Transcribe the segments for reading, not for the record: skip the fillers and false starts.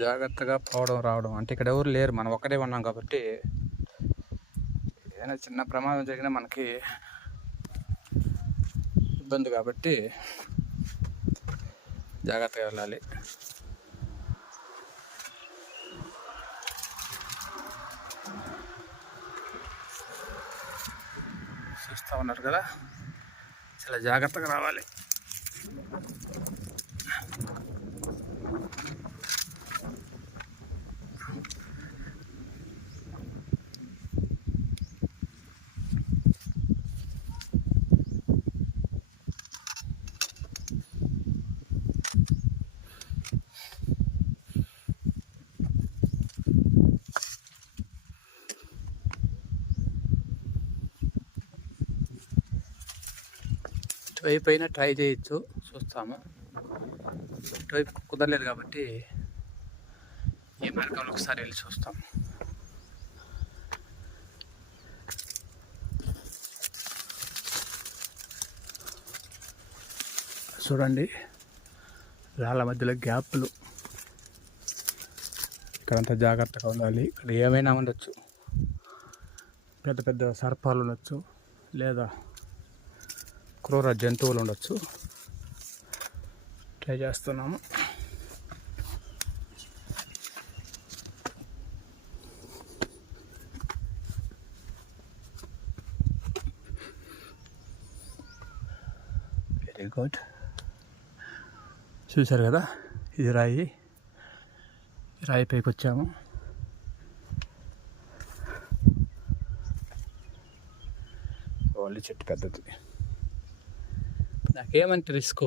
జాగ్రత్తగా పోవడం రావడం. అంటే ఇక్కడ ఎవరు లేరు, మనం ఒక్కడే ఉన్నాం కాబట్టి ఏదైనా చిన్న ప్రమాదం జరిగినా మనకి ఇబ్బంది కాబట్టి జాగ్రత్తగా వెళ్ళాలి. చూస్తూ ఉన్నారు కదా, చాలా జాగ్రత్తగా రావాలి. ఇటువైపు అయినా ట్రై చేయొచ్చు, చూస్తాము. ఇటువైపు కుదరలేదు కాబట్టి ఈ మార్గంలో ఒకసారి వెళ్ళి చూస్తాం. చూడండి, రాళ్ళ మధ్యలో గ్యాప్లు. ఇక్కడంతా జాగ్రత్తగా ఉండాలి. ఇక్కడ ఏమైనా ఉండొచ్చు, పెద్ద పెద్ద సర్పాలు ఉండొచ్చు, లేదా క్రూర జంతువులు ఉండొచ్చు. ట్రై చేస్తున్నాము. Very good. చూశారు కదా, ఇది రాయి. రాయి పైకి వచ్చాము. ఓన్లీ చెట్టు పెద్దది. నాకేమంటే రిస్క్,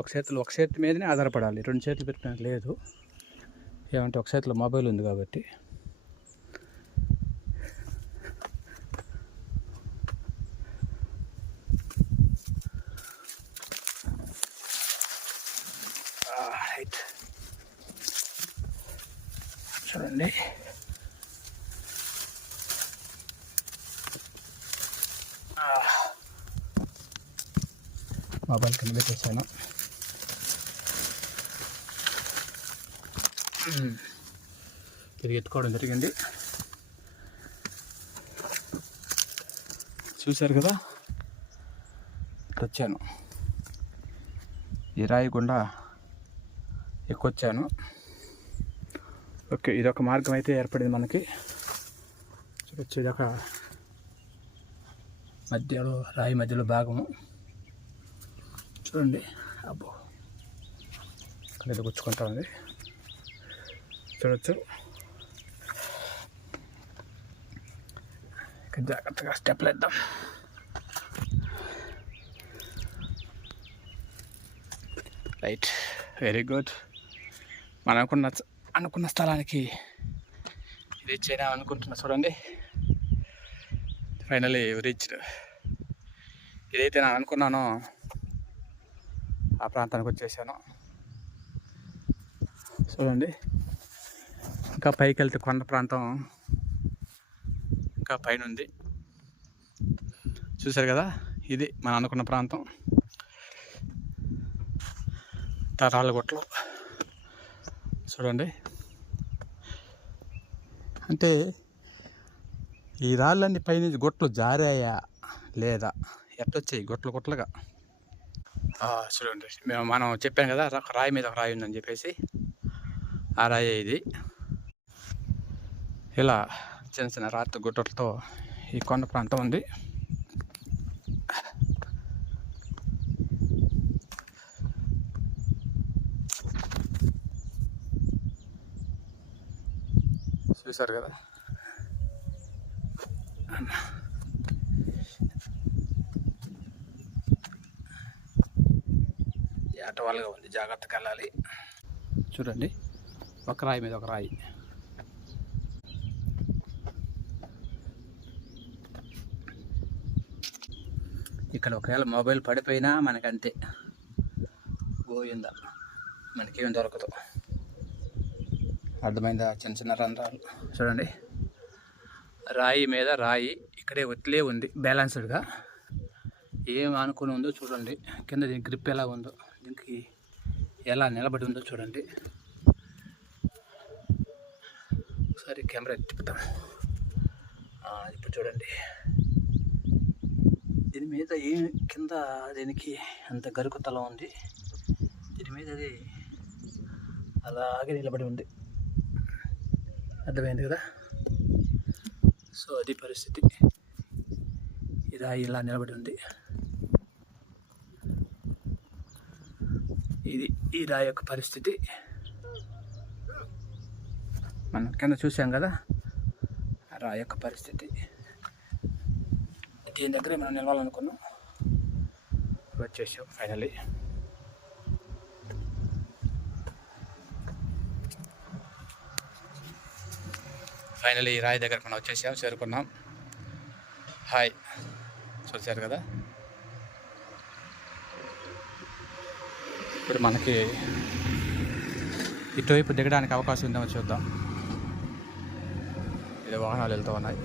ఒక చేతి మీదనే ఆధారపడాలి. 2 చేతులు పెట్టడానికి లేదు. ఏమంటే ఒక చేతిలో మొబైల్ ఉంది కాబట్టి. రైట్, చూడండి. మొబైల్ కింద పెట్టేసాను. తిరిగి ఎత్తుకోవడం జరిగింది. చూశారు కదా, వచ్చాను. ఈ రాయి గుండా ఎక్కువచ్చాను. ఓకే, ఇదొక మార్గం అయితే ఏర్పడింది మనకి. చూడొచ్చు, ఇదొక మధ్యలో రాయి మధ్యలో భాగము. చూడండి, అబ్బో ఇక్కడ ఇది గుచ్చుకుంటా ఉంది. చూడొచ్చు. ఇక్కడ జాగ్రత్తగా స్టెప్లు వేద్దాం. Right, very good. మనం అనుకున్న స్థలానికి ఇది ఇచ్చేనా అనుకుంటున్నా. చూడండి, ఫైనలీ రీచ్డ్. ఇదైతే నేను అనుకున్నానో ఆ ప్రాంతానికి వచ్చేసాను. చూడండి, ఇంకా పైకి వెళ్తే కొండ ప్రాంతం ఇంకా పైన ఉంది. చూశారు కదా, ఇది మనం అనుకున్న ప్రాంతం. రాళ్ళ గుట్టలు చూడండి. అంటే ఈ రాళ్ళన్నీ పైనుంచి గుట్టలు జారాయా లేదా ఎట్టొచ్చాయి గుట్టలుగా? చూడండి, మనం చెప్పాం కదా, రాయి మీద ఒక రాయి ఉందని చెప్పేసి. ఆ రాయి ఇది. ఇలా చిన్న చిన్న రాతి గుట్టలతో ఈ కొండ ప్రాంతం ఉంది. చూశారు కదా, ఆట వాళ్ళగా ఉంది. జాగ్రత్తగా వెళ్ళాలి. చూడండి, ఒక రాయి మీద ఒక రాయి. ఇక్కడ ఒకవేళ మొబైల్ పడిపోయినా మనకంతే, గోయిందా, మనకేం దొరకదు. అర్థమైందా? చిన్న చిన్న రంధ్రాలు చూడండి. రాయి మీద రాయి ఇక్కడే ఒత్తిలే ఉంది, బ్యాలెన్స్డ్గా. ఏం అనుకుని ఉందో చూడండి. కింద దీని గ్రిప్ ఎలా ఉందో, దీనికి ఎలా నిలబడి ఉందో చూడండి. ఒకసారి కెమెరా తిప్పుతాం. ఇప్పుడు చూడండి, దీని మీద కింద దీనికి అంత గరుకుతలం ఉంది. దీని మీద అది అలాగే నిలబడి ఉంది. అర్థమైంది కదా? సో అది పరిస్థితి. ఈ రాయి ఇలా నిలబడి ఉంది. ఇది ఈ రాయి యొక్క పరిస్థితి. మనం కింద చూసాం కదా, ఆ రాయి యొక్క పరిస్థితి. దీని దగ్గర మనం నిలవాలనుకున్నాం, వచ్చేసాం ఫైనల్లీ. ఈ రాయి దగ్గరకు మనం వచ్చేసాం, చేరుకున్నాం. హాయ్, చూసారు కదా. ఇప్పుడు మనకి ఇటువైపు దిగడానికి అవకాశం ఉందేమో చూద్దాం. ఇది వాహనాలు వెళ్తూ ఉన్నాయి.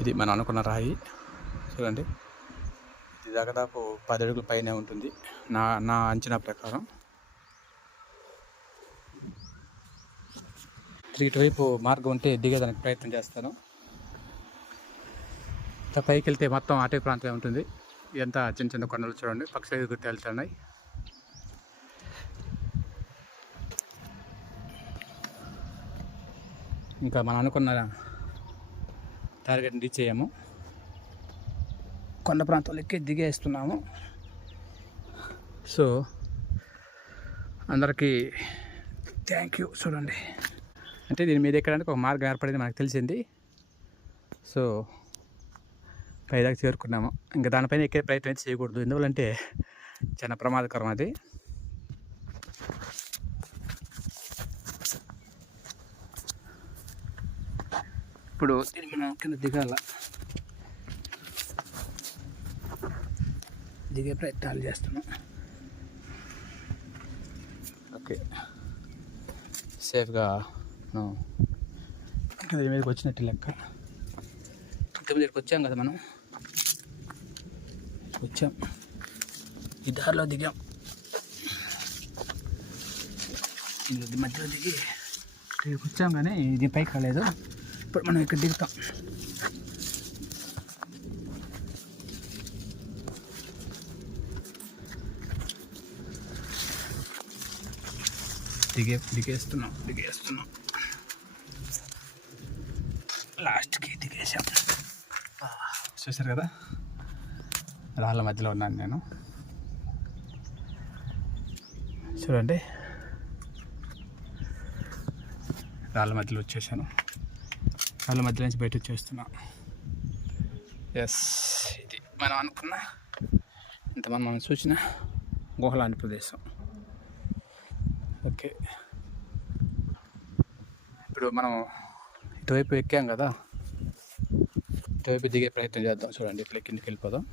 ఇది మనం అనుకున్న రాయి చూడండి. ఇది దాదాపు 10 అడుగుల పైనే ఉంటుంది నా అంచనా ప్రకారం. ఇటువైపు మార్గం ఉంటే దిగేదానికి ప్రయత్నం చేస్తాను. పైకి వెళ్తే మొత్తం అటవీ ప్రాంతమే ఉంటుంది. ఇదంతా చిన్న చిన్న కొండలు చూడండి, పక్క సైడ్ గుర్తు వెళ్తున్నాయి. ఇంకా మనం అనుకున్న టార్గెట్ని రీచ్ అయ్యాము. కొండ ప్రాంతాలు ఎక్కి దిగేస్తున్నాము. సో అందరికీ థ్యాంక్ యూ. చూడండి, అంటే దీని మీద ఎక్కడానికి ఒక మార్గం ఏర్పడింది మనకు తెలిసింది. సో పైదాకా చేరుకున్నాము. ఇంకా దానిపైన ఎక్కే ప్రయత్నం అయితే చేయకూడదు, ఎందువల్లంటే చాలా ప్రమాదకరం అది. ఇప్పుడు దీన్ని మనం కింద దిగాల, దిగే ప్రయత్నాలు చేస్తున్నాం. ఓకే, సేఫ్గా దీని మీదకి వచ్చినట్టు లెక్క. ఇంత మీదకి వచ్చాం కదా, మనం వచ్చాం, ఈ దారిలో దిగాం. మధ్యలో దిగి ఇక్కడికి వచ్చాం, కానీ ఇది పైకి కాలేదు. ఇప్పుడు మనం ఇక్కడ దిగుతాం. దిగేస్తున్నాం లాస్ట్కి దిగేసాం. చూసారు కదా, రాళ్ళ మధ్యలో ఉన్నాను నేను. చూడండి, రాళ్ళ మధ్యలో వచ్చేసాను. రాళ్ళ మధ్య నుంచి బయట వచ్చేస్తున్నా. ఎస్, ఇది మనం అనుకున్న ఇంతమంది మనం చూసిన గుహ లాంటి ప్రదేశం. ఓకే, ఇప్పుడు మనం ఇటువైపు ఎక్కాం కదా, ఇటువైపు దిగే ప్రయత్నం చేద్దాం. చూడండి, ఇట్లా కిందకి వెళ్ళిపోదాం.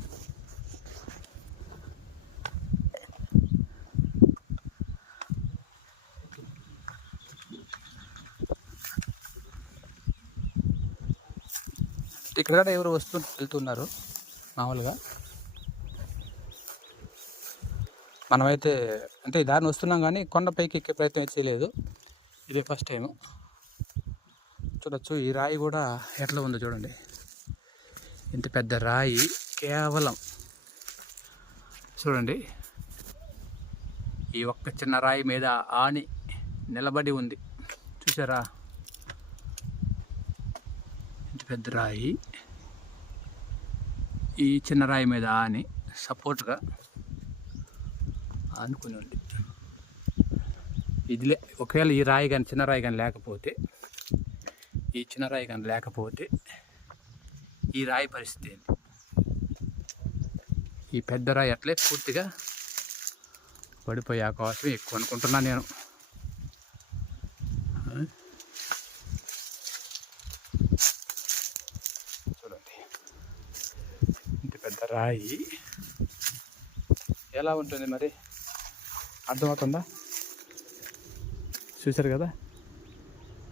ఇక్కడ కూడా ఎవరు వెళ్తున్నారు మామూలుగా. మనమైతే అంటే ఈ దారిని వస్తున్నాం, కానీ కొండపైకి ఎక్కే ప్రయత్నం అయితే చేయలేదు. ఇదే ఫస్ట్ టైము. చూడొచ్చు, ఈ రాయి కూడా ఎట్లా ఉందో చూడండి. ఇంత పెద్ద రాయి కేవలం చూడండి, ఈ ఒక్క చిన్న రాయి మీద ఆని నిలబడి ఉంది. చూసారా, ఇంత పెద్ద రాయి ఈ చిన్న రాయి మీద ఆని సపోర్ట్గా ఆనుకుని ఉంది. ఇది ఒకవేళ ఈ రాయి కానీ చిన్న రాయి కానీ లేకపోతే, ఈ చిన్న రాయి కానీ లేకపోతే ఈ రాయి పరిస్థితి ఏంటి? ఈ పెద్ద రాయి అట్లే పూర్తిగా పడిపోయే అవకాశం ఎక్కువ అనుకుంటున్నాను నేను. చూడండి, ఇంత పెద్ద రాయి ఎలా ఉంటుంది మరి, అర్థమవుతుందా? చూశారు కదా,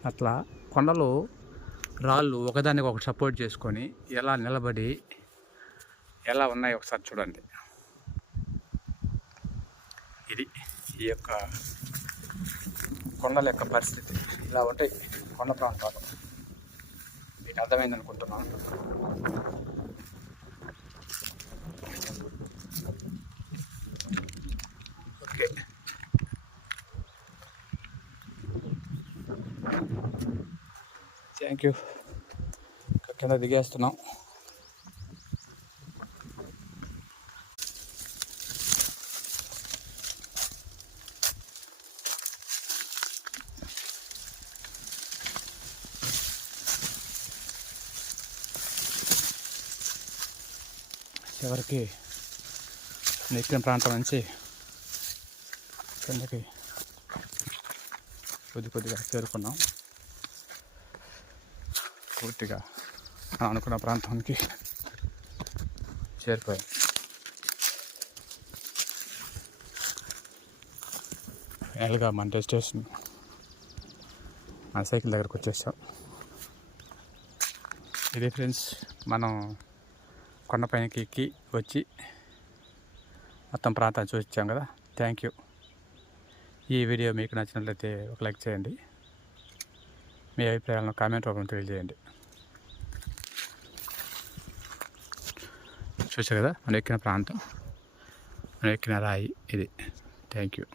అట్లా కొండలు రాళ్ళు ఒకదానికి ఒకటి సపోర్ట్ చేసుకొని ఎలా నిలబడి ఎలా ఉన్నాయి ఒకసారి చూడండి. ఇది ఈ యొక్క కొండల యొక్క పరిస్థితి ఇలా ఉంటాయి కొండ ప్రాంతాలు. మీకు అర్థమైంది అనుకుంటున్నాను. Okay, thank you. కింద దిగేస్తున్నాం. చివరికి ఎక్కిన ప్రాంతం నుంచి కిందకి కొద్దిగా చేరుకున్నాం. పూర్తిగా మనం అనుకున్న ప్రాంతానికి చేరిపోయాం. ఫైనల్గా మన డెస్టినేషన్ మన సైకిల్ దగ్గరకు వచ్చేసాం. ఇది ఫ్రెండ్స్, మనం కొండపైనకి ఎక్కి వచ్చి మొత్తం ప్రాంతాన్ని చూపించాం కదా. Thank you. ఈ వీడియో మీకు నచ్చినట్లయితే ఒక లైక్ చేయండి. మీ అభిప్రాయాలను కామెంట్ రూపంలో తెలియజేయండి. చూసారు కదా మనం ఎక్కిన ప్రాంతం, మనం ఎక్కిన రాయి ఇది. Thank you.